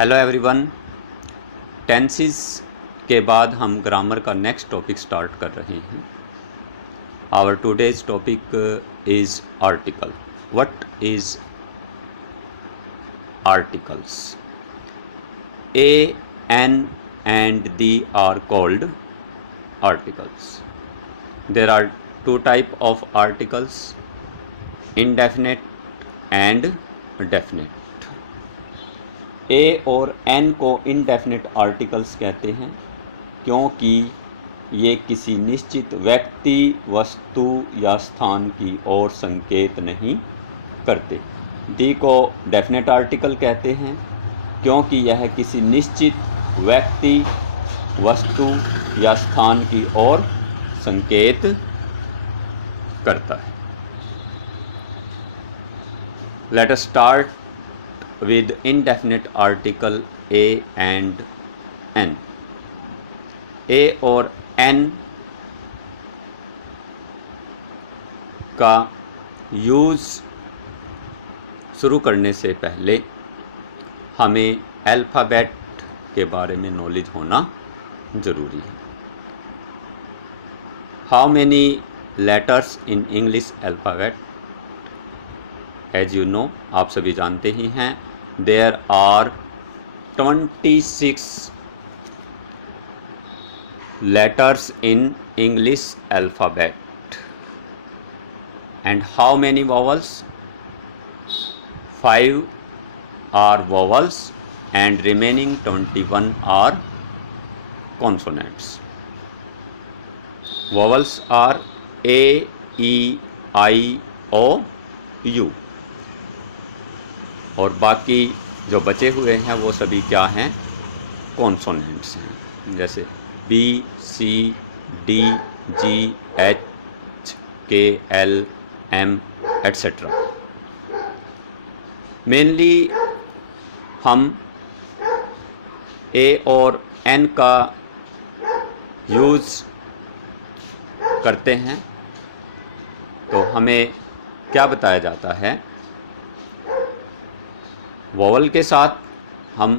Hello everyone. Tenses के बाद हम ग्रामर का नेक्स्ट टॉपिक स्टार्ट कर रहे हैं। Our today's topic is article. What is articles? A, an and the are called articles. There are two type of articles, indefinite and definite. ए और N को indefinite articles कहते हैं क्योंकि ये किसी निश्चित व्यक्ति, वस्तु या स्थान की ओर संकेत नहीं करते। डी को डेफिनेट आर्टिकल कहते हैं क्योंकि यह किसी निश्चित व्यक्ति, वस्तु या स्थान की ओर संकेत करता है। Let us start with indefinite article a and n. a और n का यूज़ शुरू करने से पहले हमें अल्फ़ाबेट के बारे में नॉलेज होना ज़रूरी है। How many letters in English alphabet? As you know, आप सभी जानते ही हैं, there are 26 letters in English alphabet. And how many vowels? 5 are vowels and remaining 21 are consonants. Vowels are A, E, I, O, U. और बाकी जो बचे हुए हैं वो सभी क्या हैं? कॉन्सोनेंट्स हैं, जैसे बी, सी, डी, जी, एच, के, एल, एम एट्सेट्रा। मेनली हम ए और एन का यूज़ करते हैं तो हमें क्या बताया जाता है? वोवल के साथ हम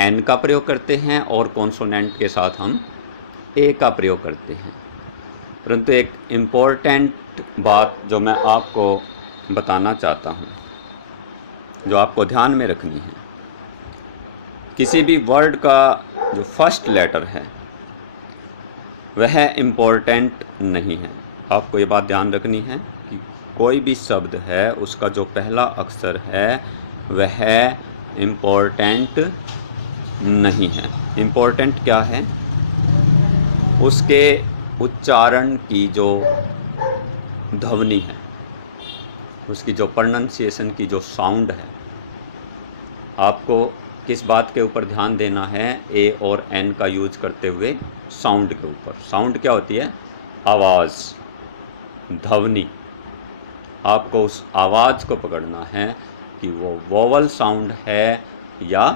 एन का प्रयोग करते हैं और कॉन्सोनेंट के साथ हम ए का प्रयोग करते हैं। परंतु एक इम्पोर्टेंट बात जो मैं आपको बताना चाहता हूँ, जो आपको ध्यान में रखनी है, किसी भी वर्ड का जो फर्स्ट लेटर है वह इम्पोर्टेंट नहीं है। आपको ये बात ध्यान रखनी है कि कोई भी शब्द है उसका जो पहला अक्षर है वह इम्पोर्टेंट नहीं है। इम्पोर्टेंट क्या है? उसके उच्चारण की जो ध्वनि है, उसकी जो प्रोनंसिएशन की जो साउंड है। आपको किस बात के ऊपर ध्यान देना है? ए और एन का यूज करते हुए साउंड के ऊपर। साउंड क्या होती है? आवाज़, ध्वनि। आपको उस आवाज़ को पकड़ना है कि वो वोवल साउंड है या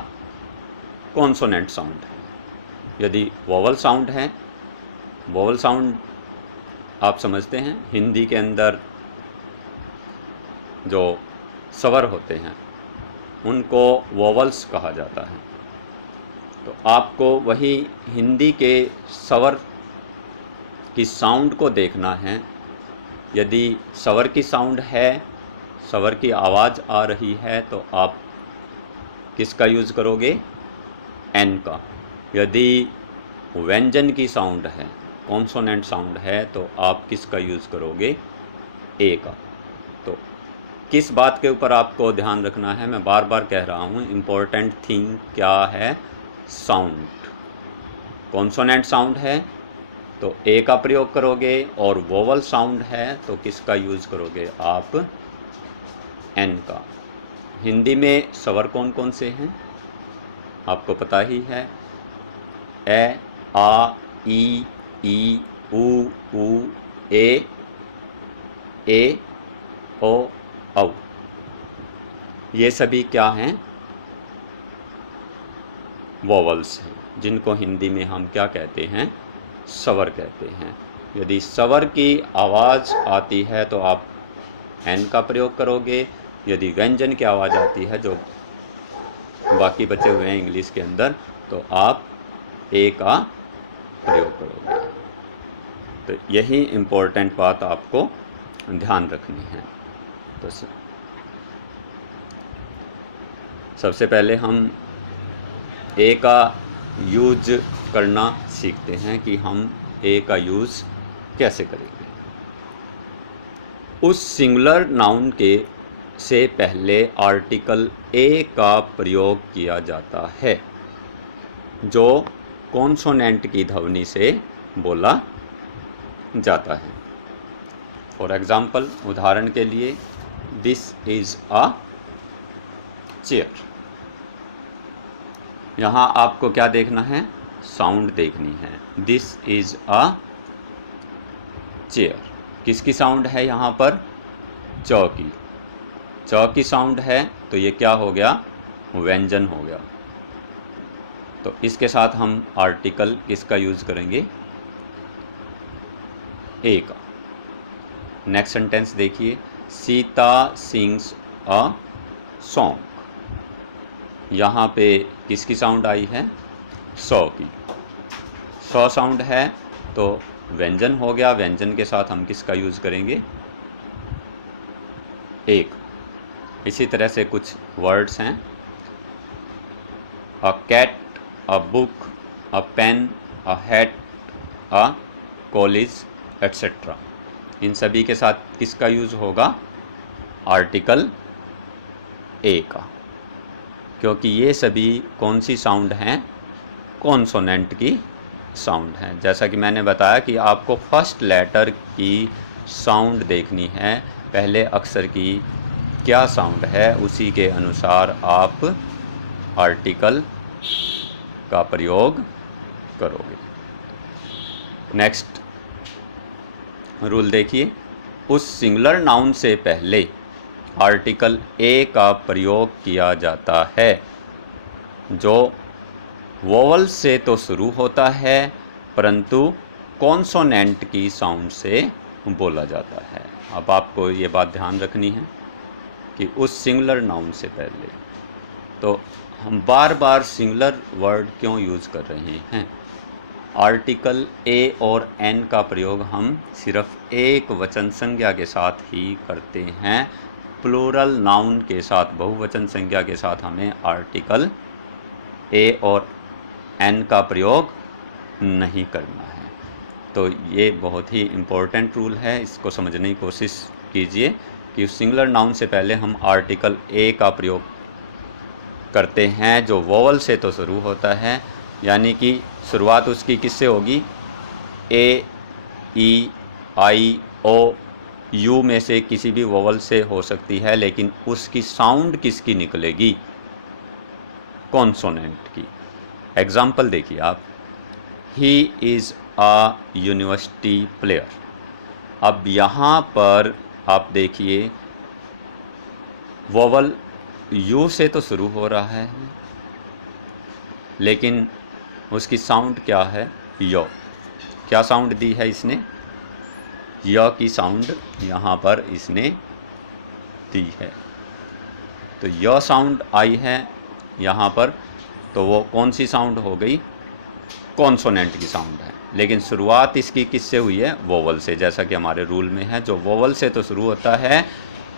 कॉन्सोनेंट साउंड है। यदि वोवल साउंड है, वोवल साउंड आप समझते हैं, हिंदी के अंदर जो स्वर होते हैं उनको वोवल्स कहा जाता है। तो आपको वही हिंदी के स्वर की साउंड को देखना है। यदि स्वर की साउंड है, स्वर की आवाज़ आ रही है, तो आप किसका यूज़ करोगे? एन का। यदि व्यंजन की साउंड है, कॉन्सोनेंट साउंड है, तो आप किसका यूज़ करोगे? ए का। तो किस बात के ऊपर आपको ध्यान रखना है? मैं बार बार कह रहा हूँ, इम्पोर्टेंट थिंग क्या है? साउंड। कॉन्सोनेंट साउंड है तो ए का प्रयोग करोगे, और वोवल साउंड है तो किसका यूज़ करोगे आप? एन का। हिंदी में स्वर कौन कौन से हैं आपको पता ही है। ए, आ, ई, ऊ, ए, ओ, औ। ये सभी क्या हैं? वोवल्स हैं, जिनको हिंदी में हम क्या कहते हैं? स्वर कहते हैं। यदि स्वर की आवाज़ आती है तो आप एन का प्रयोग करोगे। यदि व्यंजन की आवाज़ आती है, जो बाकी बचे हुए हैं इंग्लिश के अंदर, तो आप ए का प्रयोग करोगे। तो यही इम्पोर्टेंट बात आपको ध्यान रखनी है। तो सबसे पहले हम ए का यूज करना सीखते हैं कि हम ए का यूज़ कैसे करेंगे। उस सिंगुलर नाउन के से पहले आर्टिकल ए का प्रयोग किया जाता है जो कॉन्सोनेंट की ध्वनि से बोला जाता है। फॉर एग्जाम्पल, उदाहरण के लिए, दिस इज़ अ चेयर। यहाँ आपको क्या देखना है? साउंड देखनी है। This is a chair. किसकी साउंड है यहाँ पर? च की। च की साउंड है, तो ये क्या हो गया? व्यंजन हो गया। तो इसके साथ हम आर्टिकल किसका यूज़ करेंगे? ए का। नेक्स्ट सेंटेंस देखिए, सीता सिंग्स अ सॉन्ग। यहाँ पे किसकी साउंड आई है? सौ की। सौ साउंड है तो व्यंजन हो गया। व्यंजन के साथ हम किसका यूज़ करेंगे? एक। इसी तरह से कुछ वर्ड्स हैं, a cat, a book, a pen, a hat, a college, etcetera. इन सभी के साथ किसका यूज़ होगा? आर्टिकल ए का, क्योंकि ये सभी कौन सी साउंड हैं? कॉन्सोनेंट की साउंड है। जैसा कि मैंने बताया कि आपको फर्स्ट लेटर की साउंड देखनी है, पहले अक्षर की क्या साउंड है, उसी के अनुसार आप आर्टिकल का प्रयोग करोगे। नेक्स्ट रूल देखिए, उस सिंगुलर नाउन से पहले आर्टिकल ए का प्रयोग किया जाता है जो वोवल से तो शुरू होता है परंतु कॉन्सोनेंट की साउंड से बोला जाता है। अब आपको ये बात ध्यान रखनी है कि उस सिंगुलर नाउन से पहले, तो हम बार बार सिंगुलर वर्ड क्यों यूज़ कर रहे हैं? आर्टिकल ए और एन का प्रयोग हम सिर्फ एक वचन संज्ञा के साथ ही करते हैं। प्लूरल नाउन के साथ, बहुवचन संज्ञा के साथ हमें आर्टिकल ए और एन का प्रयोग नहीं करना है। तो ये बहुत ही इम्पोर्टेंट रूल है, इसको समझने की कोशिश कीजिए कि सिंगुलर नाउन से पहले हम आर्टिकल ए का प्रयोग करते हैं जो वोवल से तो शुरू होता है, यानी कि शुरुआत उसकी किससे होगी? ए, ई, आई, ओ, यू में से किसी भी वोवल से हो सकती है, लेकिन उसकी साउंड किसकी निकलेगी? कॉन्सोनेंट की। एग्जाम्पल देखिए आप, he is a university player. अब यहाँ पर आप देखिए वोवल यू से तो शुरू हो रहा है, लेकिन उसकी साउंड क्या है? यो। क्या साउंड दी है इसने? य की साउंड यहाँ पर इसने दी है। तो य साउंड आई है यहाँ पर, तो वो कौन सी साउंड हो गई? कॉन्सोनेंट की साउंड है। लेकिन शुरुआत इसकी किससे हुई है? वोवल से, जैसा कि हमारे रूल में है, जो वोवल से तो शुरू होता है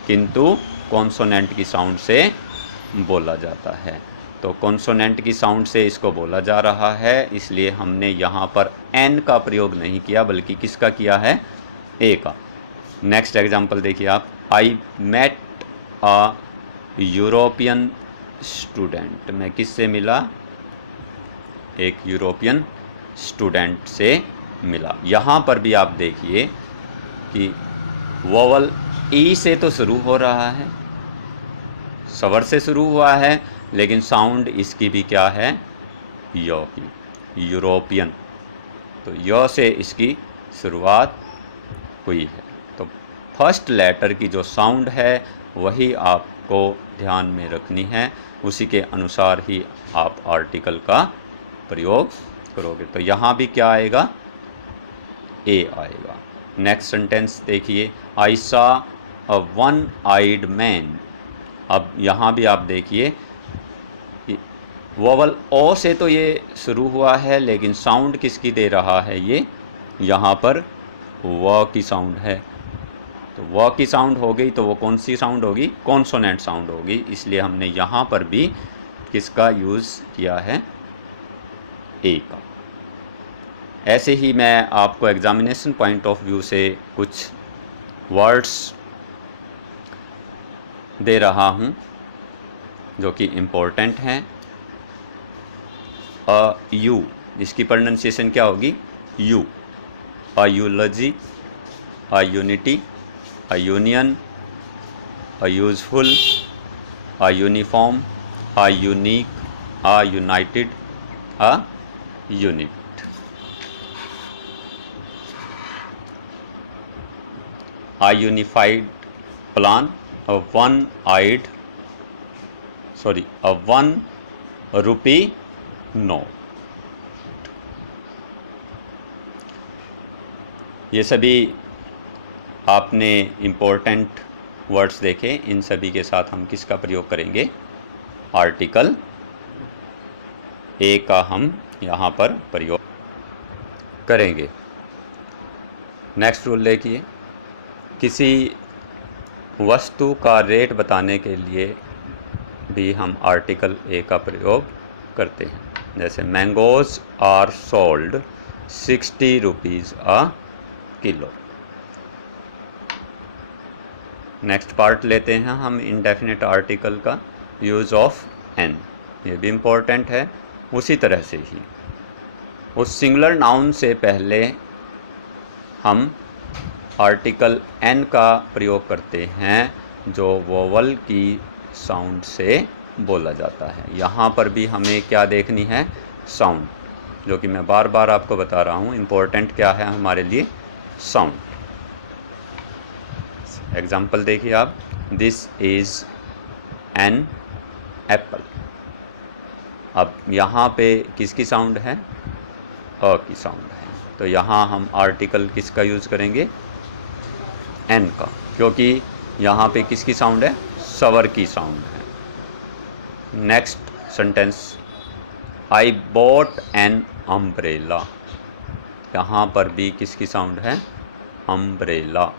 किंतु कॉन्सोनेंट की साउंड से बोला जाता है। तो कॉन्सोनेंट की साउंड से इसको बोला जा रहा है, इसलिए हमने यहाँ पर एन का प्रयोग नहीं किया बल्कि किसका किया है? ए का। नेक्स्ट एग्जांपल देखिए आप, I met a European student. मैं किससे मिला? एक यूरोपियन स्टूडेंट से मिला। यहाँ पर भी आप देखिए कि वोवल ई से तो शुरू हो रहा है, स्वर से शुरू हुआ है, लेकिन साउंड इसकी भी क्या है? यो की, यूरोपियन। तो यो से इसकी शुरुआत हुई है। तो फर्स्ट लेटर की जो साउंड है वही आपको ध्यान में रखनी है, उसी के अनुसार ही आप आर्टिकल का प्रयोग करोगे। तो यहाँ भी क्या आएगा? ए आएगा। नेक्स्ट सेंटेंस देखिए, I saw a one eyed man. अब यहाँ भी आप देखिए कि वोवल ओ से तो ये शुरू हुआ है, लेकिन साउंड किसकी दे रहा है ये, यहाँ पर व की साउंड है। तो व की साउंड हो गई तो वो कौन सी साउंड होगी, कॉन्सोनेंट साउंड होगी, इसलिए हमने यहाँ पर भी किसका यूज़ किया है, ए का। ऐसे ही मैं आपको एग्जामिनेशन पॉइंट ऑफ व्यू से कुछ वर्ड्स दे रहा हूँ जो कि इम्पोर्टेंट हैं। अ यू, इसकी प्रोनाउंसिएशन क्या होगी, U. A eulogy, a unity, a union, a useful, a uniform, a unique, a united, a unit. A unified plan, a one rupee note। ये सभी आपने इम्पोर्टेंट वर्ड्स देखे, इन सभी के साथ हम किसका प्रयोग करेंगे, आर्टिकल ए का हम यहाँ पर प्रयोग करेंगे। नेक्स्ट रूल देखिए, किसी वस्तु का रेट बताने के लिए भी हम आर्टिकल ए का प्रयोग करते हैं। जैसे mangoes are sold 60 rupees a kilo. Next part लेते हैं हम इंडेफिनिट आर्टिकल का, यूज़ ऑफ एन, ये भी इम्पोर्टेंट है। उसी तरह से ही उस सिंगुलर नाउन से पहले हम आर्टिकल एन का प्रयोग करते हैं जो वोवल की साउंड से बोला जाता है। यहाँ पर भी हमें क्या देखनी है, साउंड, जो कि मैं बार बार आपको बता रहा हूँ, इम्पोर्टेंट क्या है हमारे लिए, साउंड। एग्जाम्पल देखिए आप, दिस इज़ एन एप्पल। अब यहाँ पे किसकी साउंड है, अ की साउंड है, तो यहाँ हम आर्टिकल किसका यूज़ करेंगे, एन का, क्योंकि यहाँ पे किसकी साउंड है, सवर की साउंड है। Next sentence, I bought an umbrella. यहाँ पर भी किसकी साउंड है, अम्ब्रेला,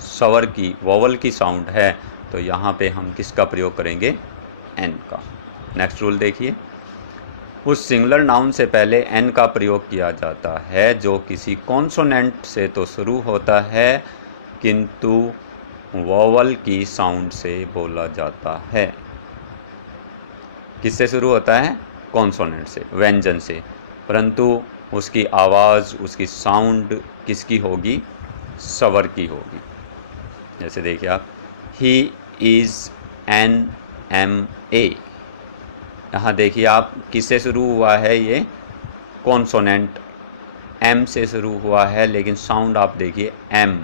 सवर की, वोवल की साउंड है, तो यहाँ पे हम किसका प्रयोग करेंगे, एन का। नेक्स्ट रूल देखिए, उस सिंगुलर नाउन से पहले एन का प्रयोग किया जाता है जो किसी कॉन्सोनेंट से तो शुरू होता है किंतु वोवल की साउंड से बोला जाता है। किससे शुरू होता है, कॉन्सोनेंट से, व्यंजन से, परंतु उसकी आवाज़, उसकी साउंड किसकी होगी, स्वर की होगी। जैसे देखिए आप, he is an M A. यहाँ देखिए आप, किससे शुरू हुआ है, ये कॉन्सोनेंट एम से शुरू हुआ है, लेकिन साउंड आप देखिए एम,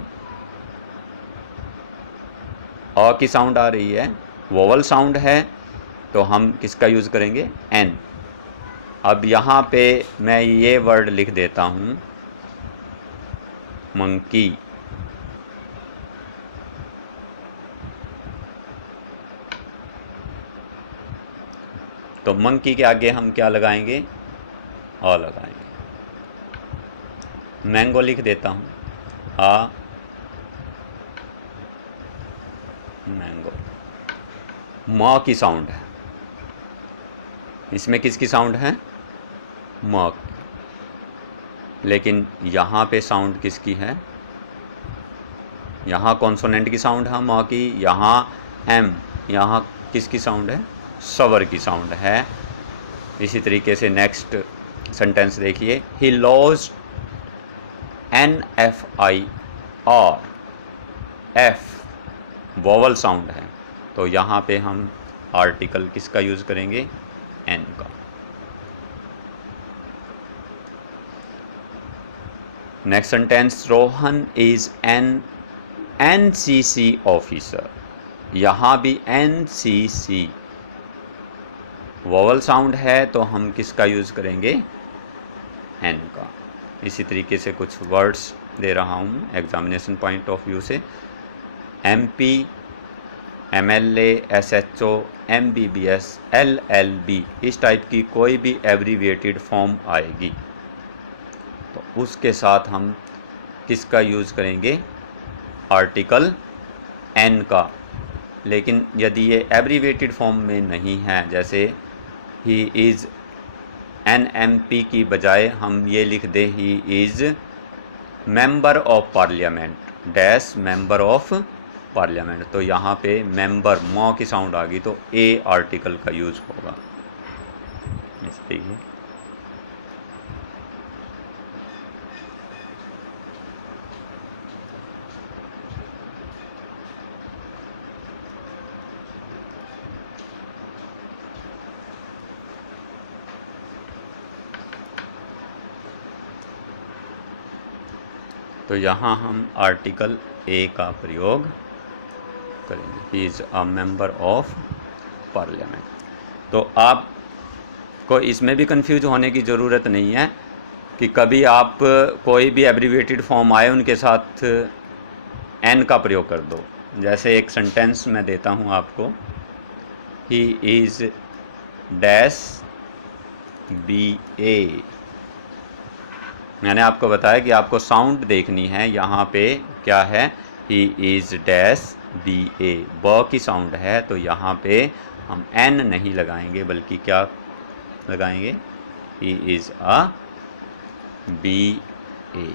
अ की साउंड आ रही है, वोवल साउंड है, तो हम किसका यूज़ करेंगे, एन। अब यहाँ पे मैं ये वर्ड लिख देता हूँ, मंकी। तो मंकी के आगे हम क्या लगाएंगे, अ लगाएंगे। मैंगो लिख देता हूँ, आ मैंगो, म की साउंड है, इसमें किसकी साउंड है, म, लेकिन यहाँ पे साउंड किसकी है, यहाँ कॉन्सोनेंट की साउंड है म की, यहाँ एम, यहाँ किसकी साउंड है, स्वर की साउंड है। इसी तरीके से नेक्स्ट सेंटेंस देखिए, he lost N F I R, F vowel sound है, तो यहाँ पे हम आर्टिकल किसका यूज़ करेंगे, एन का। Next sentence, Rohan is an NCC officer. यहाँ भी एनसीसी वोवल साउंड है, तो हम किसका यूज़ करेंगे, एन का। इसी तरीके से कुछ वर्ड्स दे रहा हूँ एग्जामिनेशन पॉइंट ऑफ व्यू से, MP MLA, SHO, MBBS, LLB इस टाइप की कोई भी एब्रीविएटेड फॉर्म आएगी तो उसके साथ हम किसका यूज़ करेंगे, आर्टिकल N का। लेकिन यदि ये एब्रीविएटेड फॉर्म में नहीं है, जैसे ही इज़ NMP की बजाय हम ये लिख दें he is member of parliament dash member of parliament, तो यहाँ पे मेंबर मॉ की साउंड आ गई तो ए आर्टिकल का यूज़ होगा। इसलिए तो यहाँ हम आर्टिकल ए का प्रयोग करेंगे, he is a member of parliament. तो आपको इसमें भी कंफ्यूज होने की ज़रूरत नहीं है कि कभी आप कोई भी एब्रीविएटेड फॉर्म आए उनके साथ एन का प्रयोग कर दो। जैसे एक सेंटेंस मैं देता हूँ आपको, ही इज़ डैश BA। मैंने आपको बताया कि आपको साउंड देखनी है, यहाँ पे क्या है, ही इज़ डैश BA, ब की साउंड है तो यहाँ पे हम N नहीं लगाएंगे बल्कि क्या लगाएंगे, he is a BA।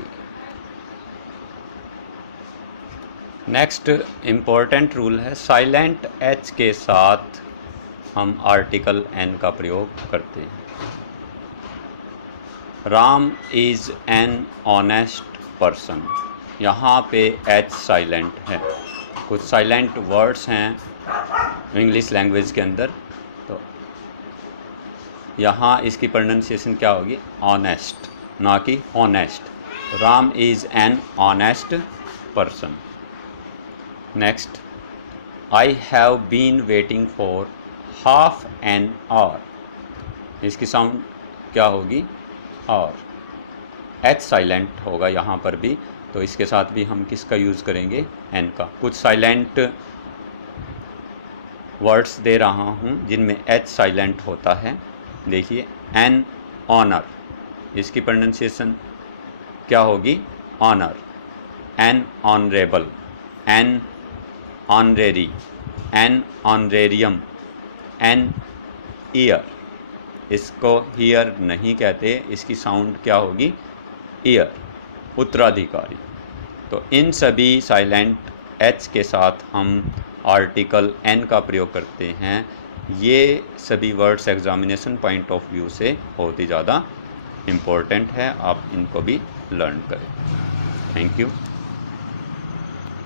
Next important rule है, साइलेंट H के साथ हम आर्टिकल N का प्रयोग करते हैं। Ram is an honest person, यहाँ पे H साइलेंट है। कुछ साइलेंट वर्ड्स हैं इंग्लिश लैंग्वेज के अंदर, तो यहाँ इसकी प्रोनाउंसिएशन क्या होगी, ऑनेस्ट ना कि honest. Ram is an honest person. Next, I have been waiting for half an hour, इसकी साउंड क्या होगी, और H साइलेंट होगा यहाँ पर भी, तो इसके साथ भी हम किसका यूज़ करेंगे, N का। कुछ साइलेंट वर्ड्स दे रहा हूँ जिनमें H साइलेंट होता है, देखिए एन ऑनर, इसकी प्रोनाउंसिएशन क्या होगी, honour. An honourable, an honorary, an honorarium, an ear, इसको हियर नहीं कहते, इसकी साउंड क्या होगी, ईयर, उत्तराधिकारी। तो इन सभी साइलेंट H के साथ हम आर्टिकल N का प्रयोग करते हैं। ये सभी words examination point of view से बहुत ही ज़्यादा इम्पोर्टेंट है, आप इनको भी लर्न करें। Thank you.